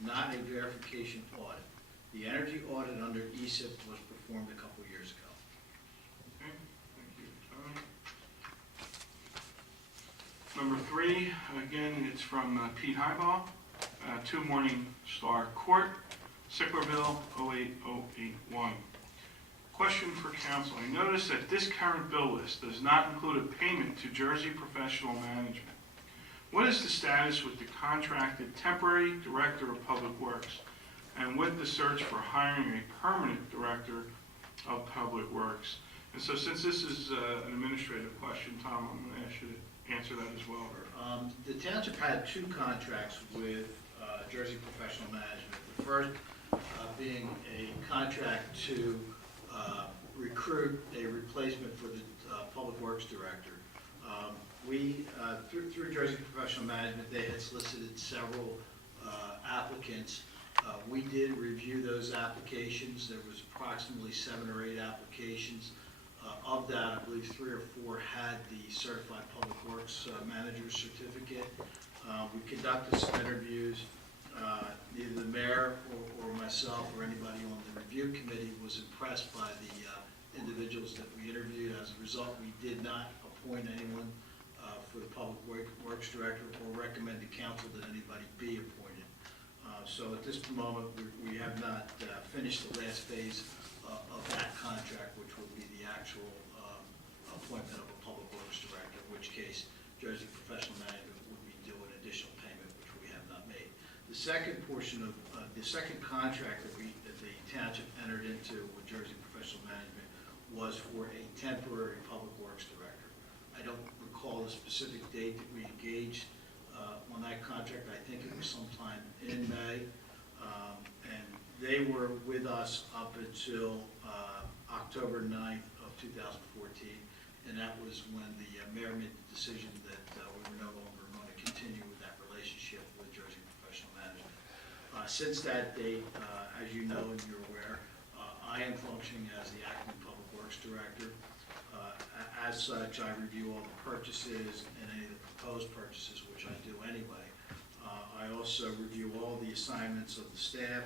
not a verification audit. The energy audit under ESIP was performed a couple years ago. Okay, thank you, Tom. Number 3, again, it's from Pete Highball, 2 Morning Star Court, Sicklerville, 08081. Question for council. I notice that this current bill list does not include a payment to Jersey Professional Management. What is the status with the contracted temporary director of public works and with the search for hiring a permanent director of public works? And so since this is an administrative question, Tom, I'm going to ask you to answer that as well. The township had 2 contracts with Jersey Professional Management. The first being a contract to recruit a replacement for the Public Works Director. Through Jersey Professional Management, they had solicited several applicants. We did review those applications. There was approximately 7 or 8 applications. Of that, I believe 3 or 4 had the Certified Public Works Manager's Certificate. We conducted some interviews. Neither the mayor or myself or anybody on the review committee was impressed by the individuals that we interviewed. As a result, we did not appoint anyone for the Public Works Director or recommend to council that anybody be appointed. So at this moment, we have not finished the last phase of that contract, which will be the actual appointment of a Public Works Director, in which case Jersey Professional Management would be due an additional payment, which we have not made. The second portion of the second contract that the township entered into with Jersey Professional Management was for a temporary Public Works Director. I don't recall the specific date that we engaged on that contract. I think it was sometime in May, and they were with us up until October 9th of 2014, and that was when the mayor made the decision that we were no longer going to continue with that relationship with Jersey Professional Management. Since that date, as you know and you're aware, I am functioning as the acting Public Works Director. As such, I review all the purchases and any of the proposed purchases, which I do anyway. I also review all the assignments of the staff.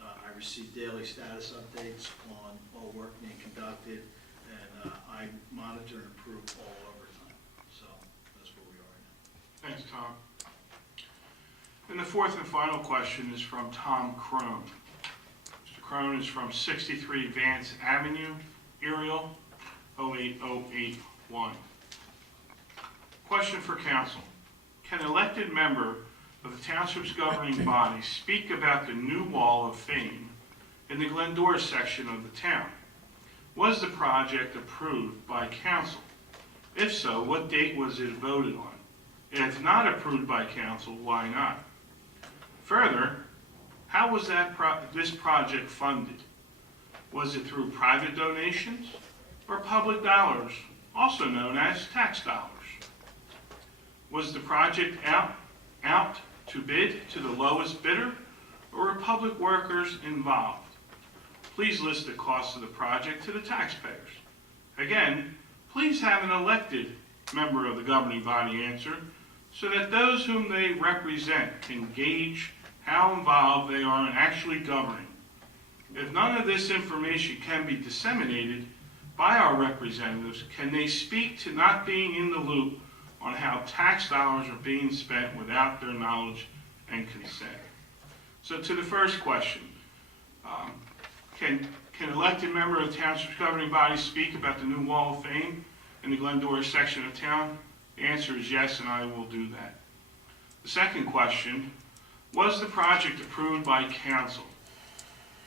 I receive daily status updates on all work being conducted, and I monitor and approve all overtime. So that's where we are right now. Thanks, Tom. And the 4th and final question is from Tom Crone. Mr. Crone is from 63 Vance Avenue, Ariel, 08081. Question for council. Can an elected member of the township's governing body speak about the new wall of fame in the Glendora section of the town? Was the project approved by council? If so, what date was it voted on? If not approved by council, why not? Further, how was this project funded? Was it through private donations or public dollars, also known as tax dollars? Was the project out to bid to the lowest bidder, or were public workers involved? Please list the cost of the project to the taxpayers. Again, please have an elected member of the governing body answer so that those whom they represent can gauge how involved they are in actually governing. If none of this information can be disseminated by our representatives, can they speak to not being in the loop on how tax dollars are being spent without their knowledge and consent? So to the first question, can an elected member of the township's governing body speak about the new wall of fame in the Glendora section of town? The answer is yes, and I will do that. The second question, was the project approved by council?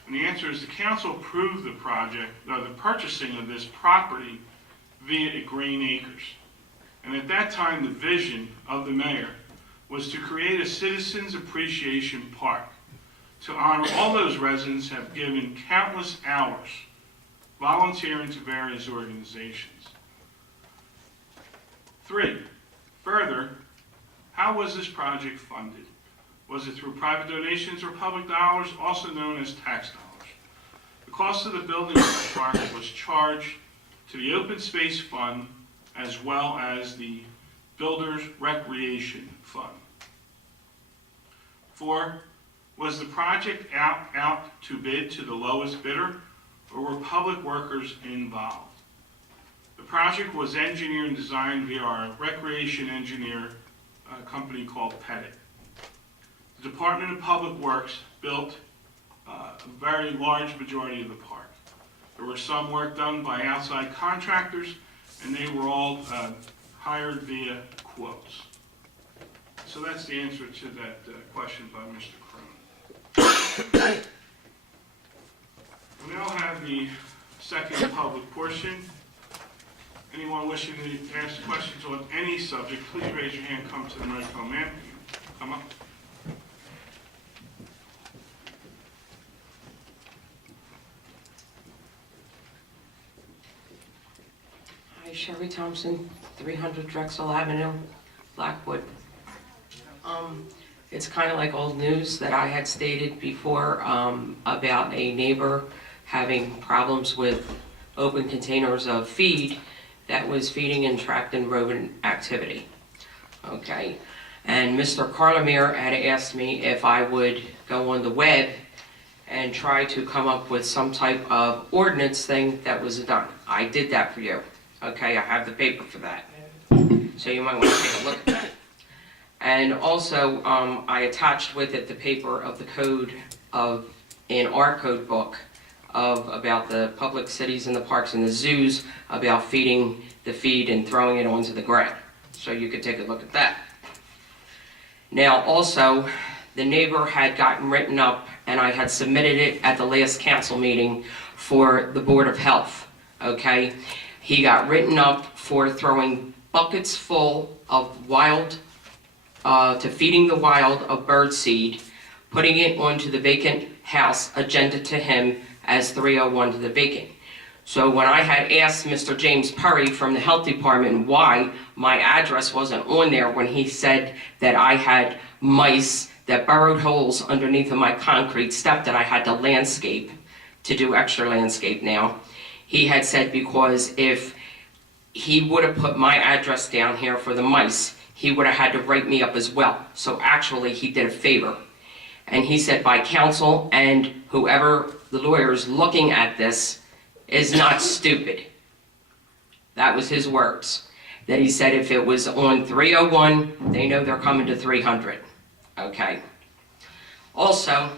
And the answer is the council approved the project, the purchasing of this property via Green Acres. And at that time, the vision of the mayor was to create a citizens appreciation park to honor all those residents who have given countless hours volunteering to various organizations. 3, further, how was this project funded? Was it through private donations or public dollars, also known as tax dollars? The cost of the building of the park was charged to the Open Space Fund as well as the Builders Recreation Fund. 4, Was the project out to bid to the lowest bidder, or were public workers involved? The project was engineered and designed via our recreation engineer company called Pettit. The Department of Public Works built a very large majority of the park. There were some work done by outside contractors, and they were all hired via quotes. So that's the answer to that question by Mr. Crone. We now have the second public portion. Anyone wishing to ask questions on any subject, please raise your hand, come to the microphone. Ma'am, come up. Hi, Sherry Thompson, 300 Drexel Avenue, Blackwood. It's kind of like old news that I had stated before about a neighbor having problems with open containers of feed that was feeding and trapped in rodent activity. Okay, and Mr. Carlemere had asked me if I would go on the web and try to come up with some type of ordinance thing that was done. I did that for you. Okay, I have the paper for that. So you might want to take a look at that. And also, I attached with it the paper of the code in our code book about the public cities and the parks and the zoos about feeding the feed and throwing it onto the ground. So you could take a look at that. Now also, the neighbor had gotten written up and I had submitted it at the last council meeting for the Board of Health, okay? He got written up for throwing buckets full of wild, to feeding the wild of bird seed, putting it onto the vacant house agenda to him as 301 to the vacant. So when I had asked Mr. James Perry from the health department why my address wasn't on there when he said that I had mice that burrowed holes underneath of my concrete step that I had to landscape, to do extra landscape now, he had said because if he would have put my address down here for the mice, he would have had to write me up as well. So actually he did a favor. And he said by council and whoever the lawyers looking at this is not stupid. That was his words. That he said if it was on 301, they know they're coming to 300. Okay. Also,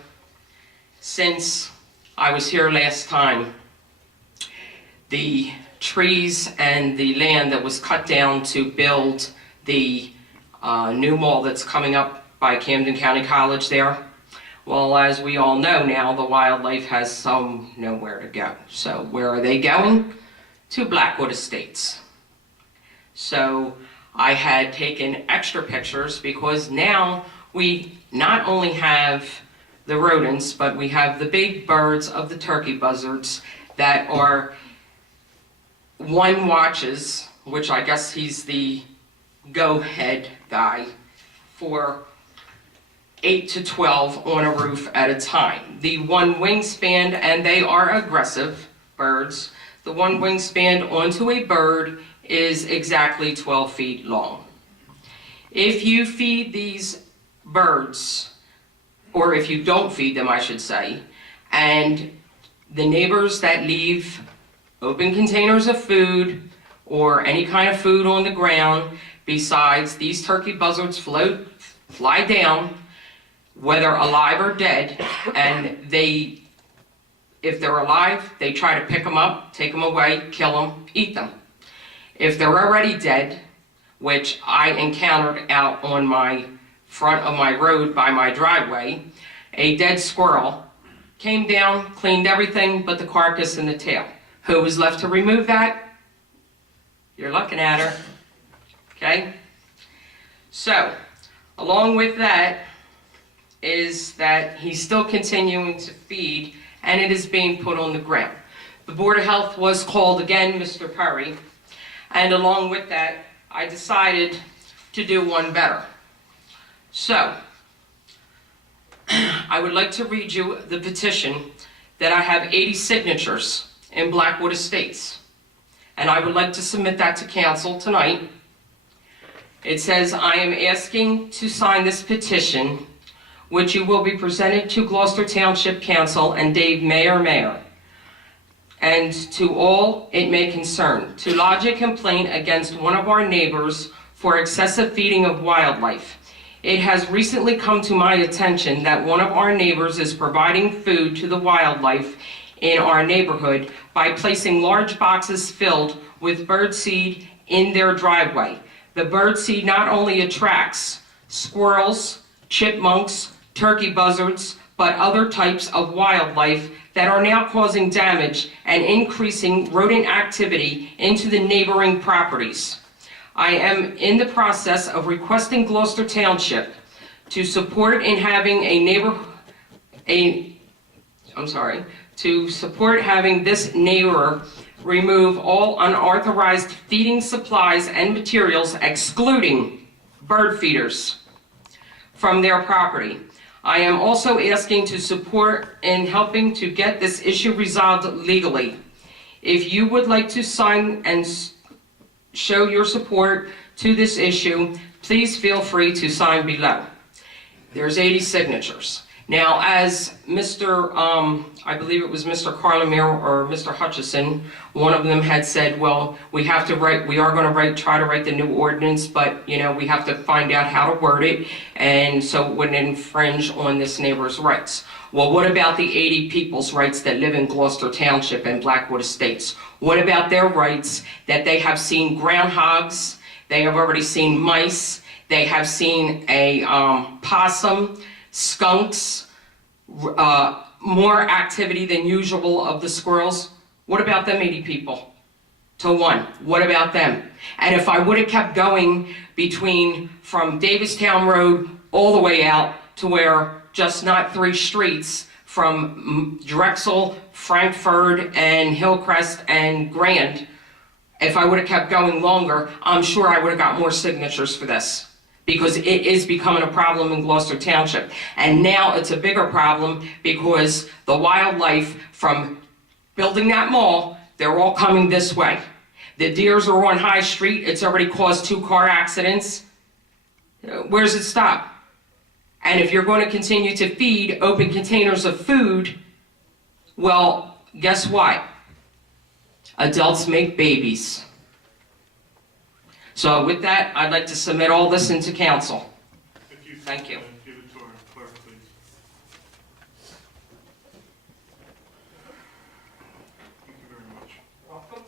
since I was here last time, the trees and the land that was cut down to build the new mall that's coming up by Camden County College there, well, as we all know now, the wildlife has nowhere to go. So where are they going? To Blackwood Estates. So I had taken extra pictures because now we not only have the rodents, but we have the big birds of the turkey buzzards that are one watches, which I guess he's the go-head guy, for 8 to 12 on a roof at a time. The one wingspan, and they are aggressive birds, the one wingspan onto a bird is exactly 12 feet long. If you feed these birds, or if you don't feed them, I should say, and the neighbors that leave open containers of food or any kind of food on the ground, besides these turkey buzzards fly down, whether alive or dead, and if they're alive, they try to pick them up, take them away, kill them, eat them. If they're already dead, which I encountered out on my front of my road by my driveway, a dead squirrel came down, cleaned everything but the carcass and the tail. Who was left to remove that? You're looking at her. Okay? So, along with that is that he's still continuing to feed and it is being put on the ground. The Board of Health was called again, Mr. Perry, and along with that, I decided to do one better. So, I would like to read you the petition that I have 80 signatures in Blackwood Estates, and I would like to submit that to council tonight. It says, I am asking to sign this petition which you will be presented to Gloucester Township Council and Dave Mayor, and to all it may concern, to lodge a complaint against one of our neighbors for excessive feeding of wildlife. It has recently come to my attention that one of our neighbors is providing food to the wildlife in our neighborhood by placing large boxes filled with bird seed in their driveway. The bird seed not only attracts squirrels, chipmunks, turkey buzzards, but other types of wildlife that are now causing damage and increasing rodent activity into the neighboring properties. I am in the process of requesting Gloucester Township to support in having to support having this neighbor remove all unauthorized feeding supplies and materials, excluding bird feeders, from their property. I am also asking to support in helping to get this issue resolved legally. If you would like to sign and show your support to this issue, please feel free to sign below. There's 80 signatures. Now, as Mr., I believe it was Mr. Carlemere or Mr. Hutchison, one of them had said, well, we are going to try to write the new ordinance, but, we have to find out how to word it, and so it wouldn't infringe on this neighbor's rights. Well, what about the 80 people's rights that live in Gloucester Township and Blackwood Estates? What about their rights that they have seen groundhogs, they have already seen mice, they have seen a possum, skunks, more activity than usual of the squirrels? What about them 80 people to one? What about them? And if I would have kept going from Davistown Road all the way out to where just not 3 streets from Drexel, Frankfurt, and Hillcrest, and Grand, if I would have kept going longer, I'm sure I would have got more signatures for this, because it is becoming a problem in Gloucester Township. And now it's a bigger problem because the wildlife from building that mall, they're all coming this way. The deers are on High Street. It's already caused 2 car accidents. Where does it stop? And if you're going to continue to feed open containers of food, well, guess what? Adults make babies. So with that, I'd like to submit all this into council. Thank you. Give it to our clerk, please. Thank you very much. Welcome.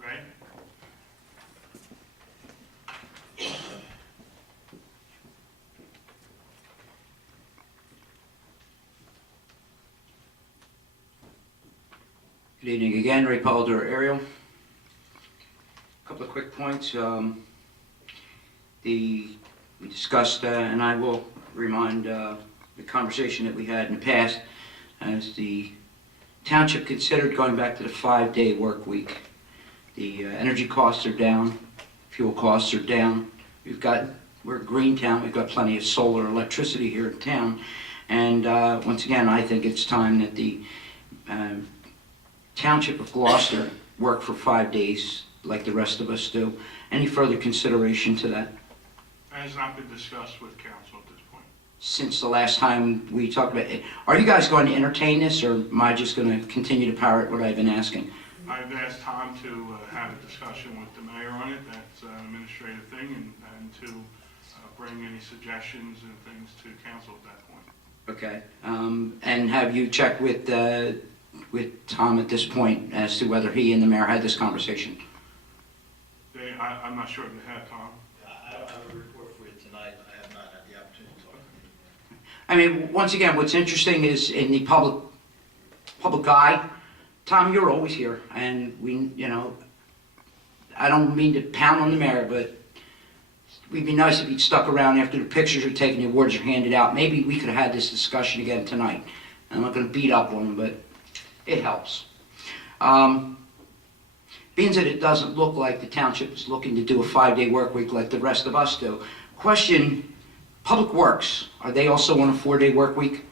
Right? Good evening again, Ray Polder, Ariel. A couple of quick points. We discussed, and I will remind the conversation that we had in the past, as the township considered going back to the 5-day work week. The energy costs are down, fuel costs are down. We're a green town, we've got plenty of solar electricity here in town, and once again, I think it's time that the Township of Gloucester work for 5 days like the rest of us do. Any further consideration to that? That has not been discussed with council at this point. Since the last time we talked about it, are you guys going to entertain this, or am I just going to continue to parrot what I've been asking? I've asked Tom to have a discussion with the mayor on it. That's an administrative thing, and to bring any suggestions and things to council at that point. Okay. And have you checked with Tom at this point as to whether he and the mayor had this conversation? I'm not sure if they have, Tom. I don't have a report for you tonight. I have not had the opportunity to talk to you. I mean, once again, what's interesting is in the public eye, Tom, you're always here, and I don't mean to pound on the mayor, but it'd be nice if he'd stuck around after the pictures are taken, the awards are handed out. Maybe we could have had this discussion again tonight. I'm not going to beat up on him, but it helps. Being that it doesn't look like the township is looking to do a 5-day work week like the rest of us do, question, Public Works, are they also on a 4-day work week?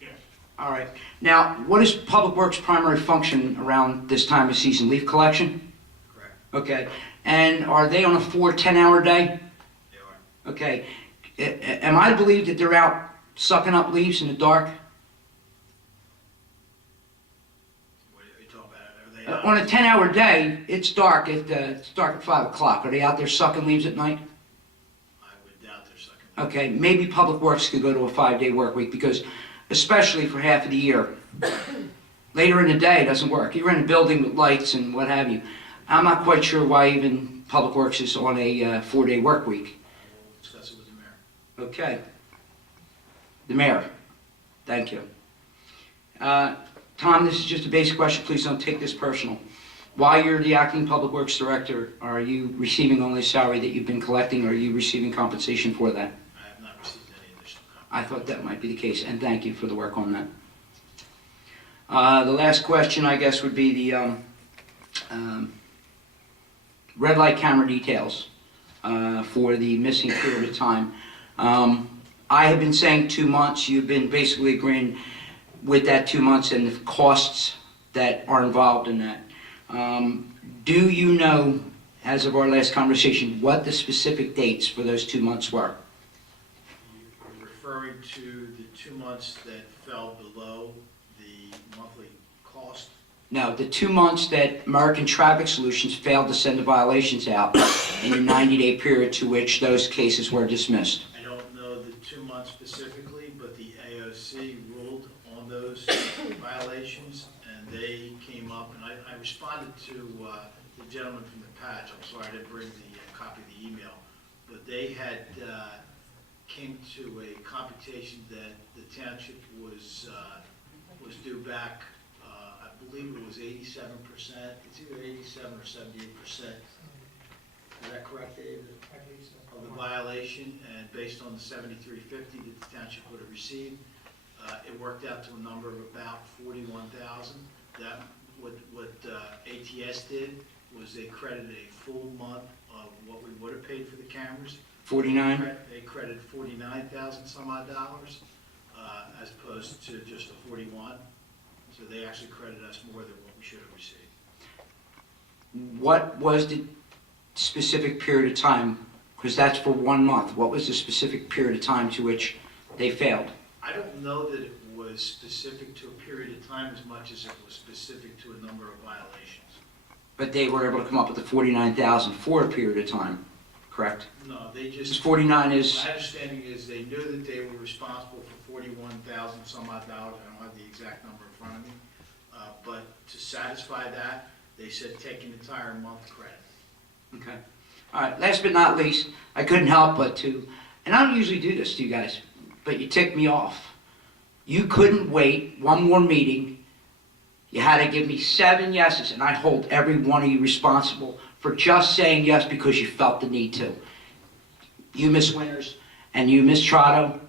Yes. All right. Now, what is Public Works' primary function around this time of season? Leaf collection? Correct. Okay. And are they on a 10-hour day? They are. Okay. Am I to believe that they're out sucking up leaves in the dark? What are you talking about? Are they On a 10-hour day, it's dark at 5 o'clock. Are they out there sucking leaves at night? I would doubt they're sucking. Okay, maybe Public Works could go to a 5-day work week, because especially for half of the year, later in the day it doesn't work. You're in a building with lights and what have you. I'm not quite sure why even Public Works is on a 4-day work week. We'll discuss it with the mayor. Okay. The mayor, thank you. Tom, this is just a basic question. Please don't take this personal. While you're the acting Public Works Director, are you receiving only salary that you've been collecting, or are you receiving compensation for that? I have not received any additional comment. I thought that might be the case, and thank you for the work on that. The last question, I guess, would be the red light camera details for the missing period of time. I have been saying 2 months. You've been basically agreeing with that 2 months and the costs that are involved in that. Do you know, as of our last conversation, what the specific dates for those 2 months were? You're referring to the 2 months that fell below the monthly cost? No, the 2 months that American Traffic Solutions failed to send the violations out in the 90-day period to which those cases were dismissed. I don't know the 2 months specifically, but the AOC ruled on those violations, and they came up, and I responded to the gentleman from the patch. I'm sorry I didn't bring the copy of the email, but they had came to a computation that the township was due back, I believe it was 87%. It's either 87 or 78%. Is that correct, David? Of the violation, and based on the $73.50 that the township would have received, it worked out to a number of about $41,000. That what ATS did was they credited a full month of what we would have paid for the cameras. 49? They credited 49,000 some odd dollars, as opposed to just the 41. So they actually credited us more than what we should have received. What was the specific period of time? Because that's for 1 month. What was the specific period of time to which they failed? I don't know that it was specific to a period of time as much as it was specific to a number of violations. But they were able to come up with the 49,000 for a period of time, correct? No, they This just, 49 is, my understanding is they knew that they were responsible for 41,000 some odd dollars. I don't have the exact number in front of me. But to satisfy that, they said take an entire month credit. okay. All right, last but not least, I couldn't help but to, and I don't usually do this to you guys, but you ticked me off. You couldn't wait one more meeting. You had to give me 7 yeses, and I'd hold every one of you responsible for just saying yes because you felt the need to. You, Miss Winters, and you, Miss Trotto,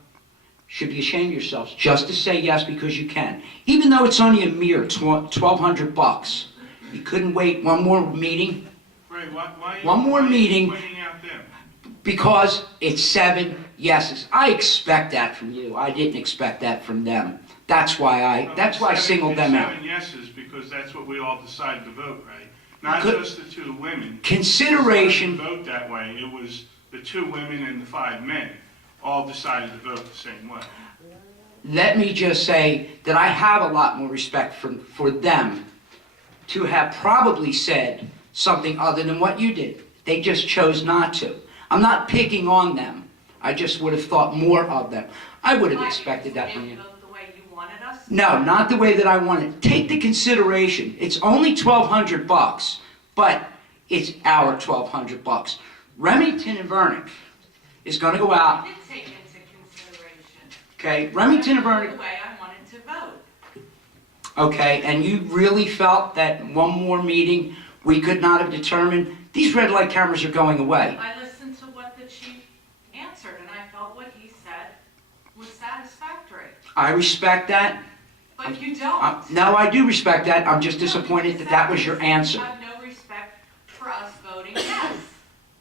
should be ashamed of yourselves just to say yes because you can. Even though it's only a mere $1,200. You couldn't wait one more meeting Ray, why One more why are you meeting. pointing out them? because it's 7 yeses. I expect that from you. I didn't expect that from them. That's why I singled them out. 7 yeses because that's what we all decided to vote, right? Not Could- just the 2 women. Consideration, Decided to vote that way. It was the 2 women and the 5 men all decided to vote the same way. let me just say that I have a lot more respect for them to have probably said something other than what you did. They just chose not to. I'm not picking on them. I just would have thought more of them. I would have expected that from you. Vote the way you wanted us? No, not the way that I want it. Take the consideration. It's only $1,200, but it's our $1,200. Remington and Vernick is going to go out. I did take into consideration. Okay, Remington and The Vernick. way I wanted to vote. Okay, and you really felt that one more meeting we could not have determined these red light cameras are going away. I listened to what the chief answered, and I felt what he said was satisfactory. I respect that. But you don't. No, I do respect that. I'm just disappointed that that was your answer. You have no respect for us voting yes.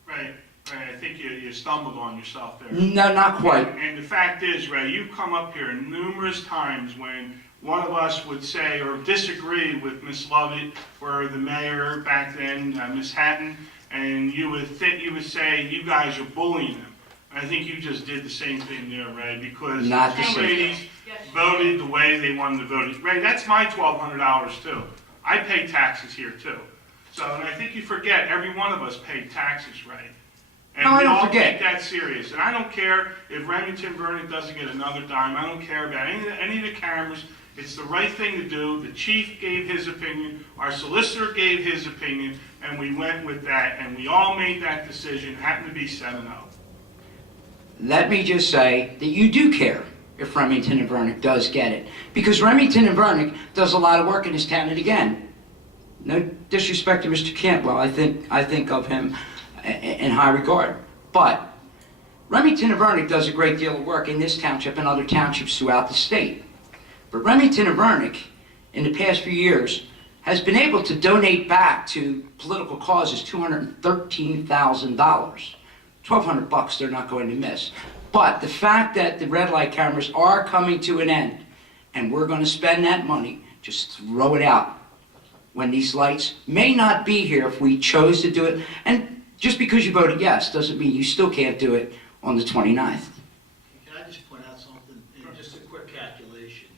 Right, I think you stumbled on yourself there. No, not quite. And the fact is, Ray, you've come up here numerous times when one of us would say or disagree with Miss Lovett or the mayor back then, Miss Hatton, and you would say you guys are bullying them. And I think you just did the same thing there, Ray, because Not the the two same. ladies Yes, you voted the way they wanted to vote. Ray, that's my $1,200 too. I pay taxes here too. So, and I think you forget, every one of us paid taxes, Ray. And No, I we don't all forget. take that serious. And I don't care if Remington Vernon doesn't get another dime. I don't care about any of the cameras. It's the right thing to do. The chief gave his opinion. Our solicitor gave his opinion. And we went with that. And we all made that decision. It happened to be 7-0. Let me just say that you do care if Remington and Vernick does get it. Because Remington and Vernick does a lot of work in this town. And again, no disrespect to Mr. Cantwell, I think of him in high regard. But Remington and Vernick does a great deal of work in this township and other townships throughout the state. But Remington and Vernick, in the past few years, has been able to donate back to political causes $213,000. $1,200 they're not going to miss. But the fact that the red light cameras are coming to an end, and we're going to spend that money, just throw it out. When these lights may not be here if we chose to do it, and just because you voted yes doesn't mean you still can't do it on the 29th. Can I just point out something, and just a quick calculation?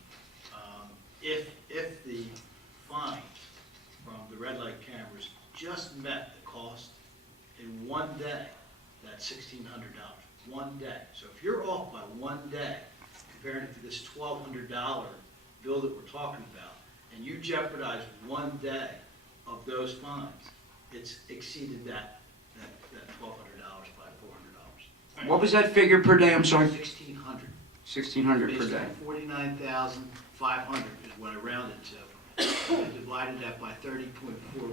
If the fines from the red light cameras just met the cost in one day, that's $1,600, one day. So if you're off by one day, comparing it to this $1,200 bill that we're talking about, and you jeopardize one day of those fines, it's exceeded that $1,200 by $400. What was that figure per day? I'm sorry. 1,600. $1,600 per day. 49,500 is what I rounded to. I divided that by 30.4,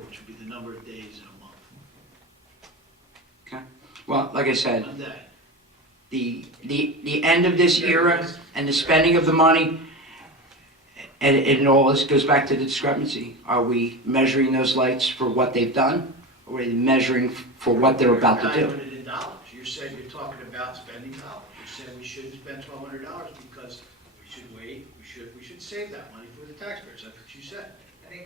which would be the number of days in a month. Okay. Well, like I said, One day. the end of this era and the spending of the money, and it all this goes back to the discrepancy. Are we measuring those lights for what they've done, or are we measuring for what they're about to do? Evaluated in dollars. You said you're talking about spending dollars. You said we shouldn't spend $1,200 because we should wait, we should save that money for the taxpayers. That's what you said.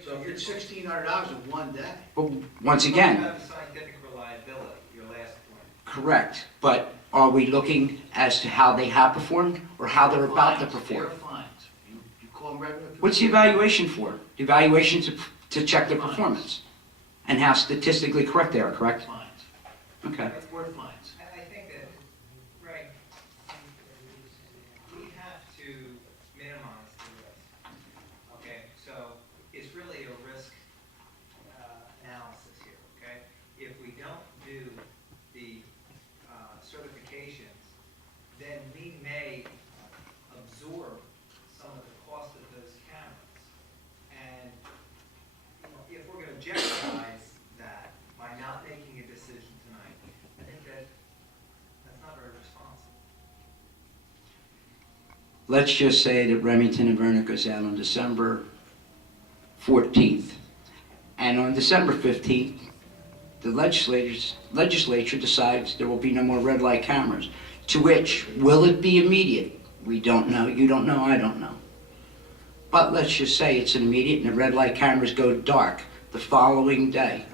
So if it's $1,600 in one day, But once again, About the scientific reliability, your last point. correct, but are we looking as to how they have performed or how they're about to They're perform? fines. You call them regular. What's the evaluation for? The evaluation to check their performance and how statistically correct they are, correct? Fines. Okay. That's word fines. I think that, right, we have to minimize the risk. Okay, so it's really a risk analysis here, okay? If we don't do the certifications, then we may absorb some of the cost of those cameras. And you know, if we're going to jeopardize that by not making a decision tonight, I think that's not very responsible. Let's just say that Remington and Vernon goes out on December 14th. And on December 15th, the legislature decides there will be no more red light cameras. To which, will it be immediate? We don't know, you don't know, I don't know. But let's just say it's an immediate and the red light cameras go dark the following day.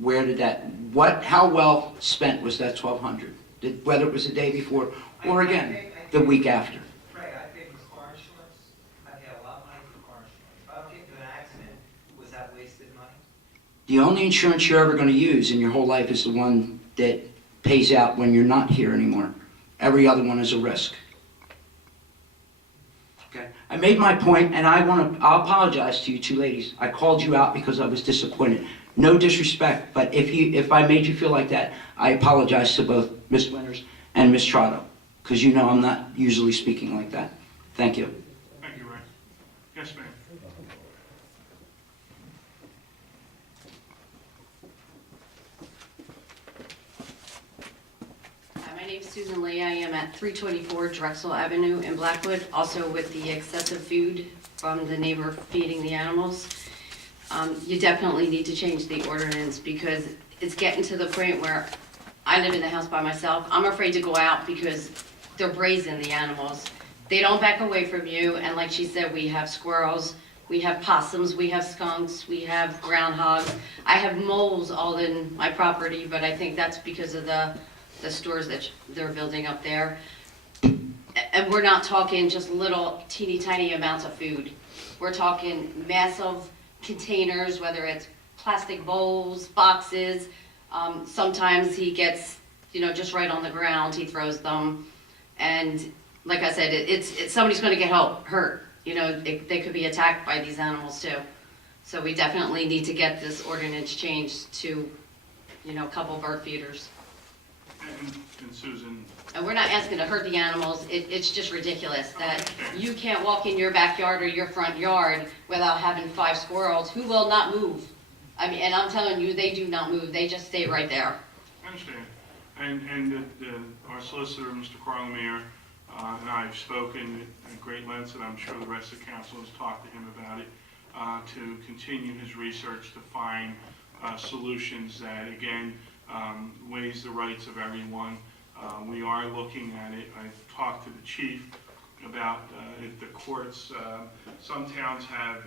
Where did how well spent was that 1,200? Whether it was the day before or again, the week after. Right, I paid for car insurance, I pay a lot of money for car insurance. If I don't get into an accident, was that wasted money? The only insurance you're ever going to use in your whole life is the one that pays out when you're not here anymore. Every other one is a risk. Okay, I made my point, and I'll apologize to you two ladies. I called you out because I was disappointed. No disrespect, but if I made you feel like that, I apologize to both Ms. Winters and Ms. Trotto, because you know I'm not usually speaking like that. Thank you. Thank you, Ray. Yes, ma'am. My name's Susan Lee. I am at 324 Drexel Avenue in Blackwood, also with the excessive food from the neighbor feeding the animals. You definitely need to change the ordinance because it's getting to the point where I live in the house by myself. I'm afraid to go out because they're grazing the animals. They don't back away from you, and like she said, we have squirrels, We have possums, we have skunks, we have groundhogs. I have moles all in my property, but I think that's because of the stores that they're building up there. And we're not talking just little teeny tiny amounts of food. We're talking massive containers, whether it's plastic bowls, boxes. Sometimes he gets, just right on the ground, he throws them. And like I said, it's somebody's gonna get hurt. They could be attacked by these animals too. So we definitely need to get this ordinance changed to, a couple bird feeders. And Susan, And we're not asking to hurt the animals, it's just ridiculous that you can't walk in your backyard or your front yard without having 5 squirrels who will not move. And I'm telling you, they do not move, they just stay right there. I understand. And our solicitor, Mr. Carlemere, and I have spoken at great lengths, and I'm sure the rest of the council has talked to him about it, to continue his research to find solutions that, again, weighs the rights of everyone. We are looking at it. I've talked to the chief about if the courts, some towns have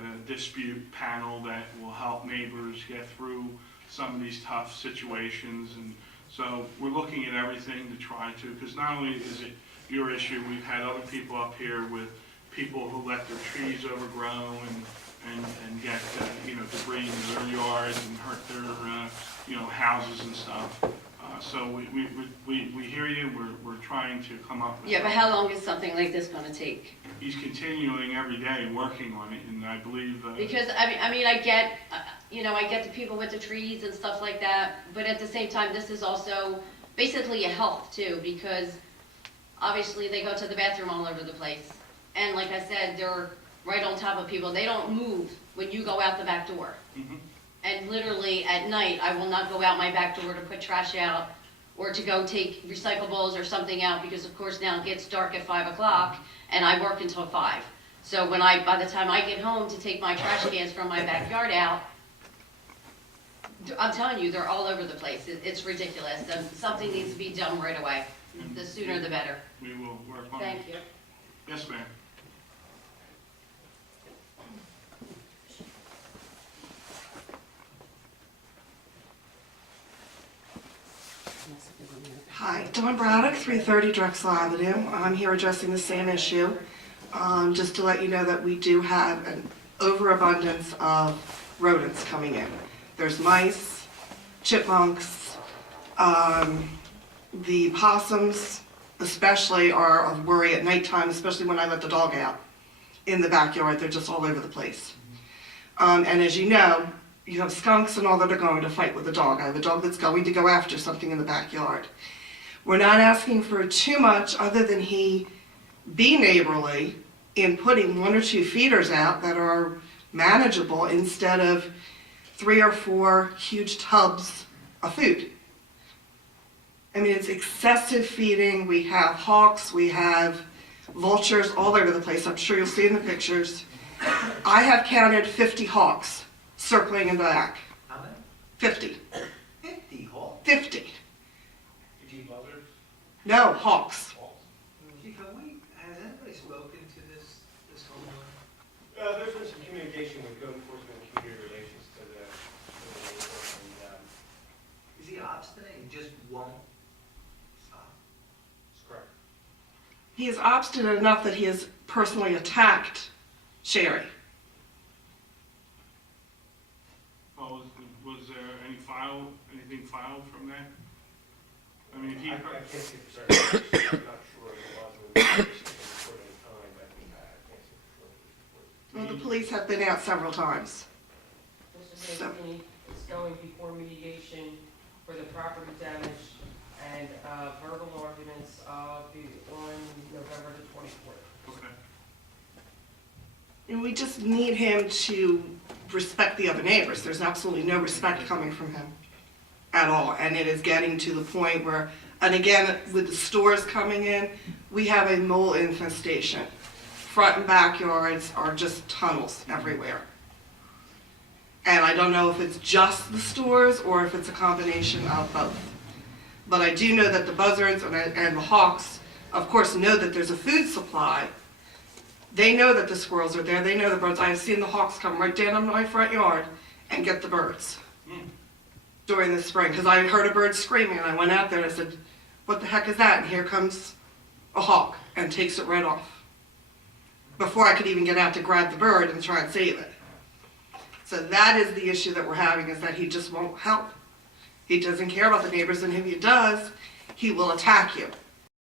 a dispute panel that will help neighbors get through some of these tough situations. And so we're looking at everything to try to, because not only is it your issue, we've had other people up here with people who let their trees overgrow and get debris in their yards and hurt their houses and stuff. So we hear you. We're trying to come up with. Yeah, but how long is something like this gonna take? He's continuing every day working on it, and I believe. Because, I get, I get the people with the trees and stuff like that, but at the same time, this is also basically a health too, because obviously they go to the bathroom all over the place. And like I said, they're right on top of people. They don't move when you go out the back door. Mhm. And literally at night, I will not go out my back door to put trash out or to go take recyclables or something out, because of course now it gets dark at 5 o'clock and I work until 5. So by the time I get home to take my trash cans from my backyard out, I'm telling you, they're all over the place. It's ridiculous. And something needs to be done right away. The sooner the better. We will work on it. Thank you. Yes, ma'am. Hi, Dawn Braddock, 330 Drexel Avenue. I'm here addressing the same issue. Just to let you know that we do have an overabundance of rodents coming in. There's mice, chipmunks, the possums especially are of worry at nighttime, especially when I let the dog out in the backyard. They're just all over the place. And as you know, you have skunks and all that are going to fight with the dog. I have a dog that's going to go after something in the backyard. We're not asking for too much other than he be neighborly in putting 1 or 2 feeders out that are manageable instead of 3 or 4 huge tubs of food. I mean, it's excessive feeding. We have hawks, we have vultures all over the place. I'm sure you'll see in the pictures. I have counted 50 hawks circling in the back. How many? 50. 50 hawks? 50. No, hawks. Chief, has anybody spoken to this homeowner? There's been some communication with code enforcement and community relations to the neighborhood, and, Is he obstinate? He just won't stop? that's correct. He is obstinate enough that he has personally attacked Sherry. Well, was there anything filed from that? I mean, if he. I can't say for certain. I'm not sure if it was a report in time, but I can't say for sure. Well, the police have been out several times. Mr. Davidson is going before mediation for the property damage and verbal arguments on November the 24th. Okay. And we just need him to respect the other neighbors. There's absolutely no respect coming from him at all. And it is getting to the point where, and again, with the stores coming in, we have a mole infestation. Front and backyards are just tunnels everywhere. And I don't know if it's just the stores or if it's a combination of both. But I do know that the buzzards and the hawks, of course, know that there's a food supply They know that the squirrels are there, they know the birds. I have seen the hawks come right down in my front yard and get the birds during the spring, because I heard a bird screaming, and I went out there and I said, what the heck is that? And here comes a hawk and takes it right off, before I could even get out to grab the bird and try and save it. So that is the issue that we're having, is that he just won't help. He doesn't care about the neighbors, and if he does, he will attack you.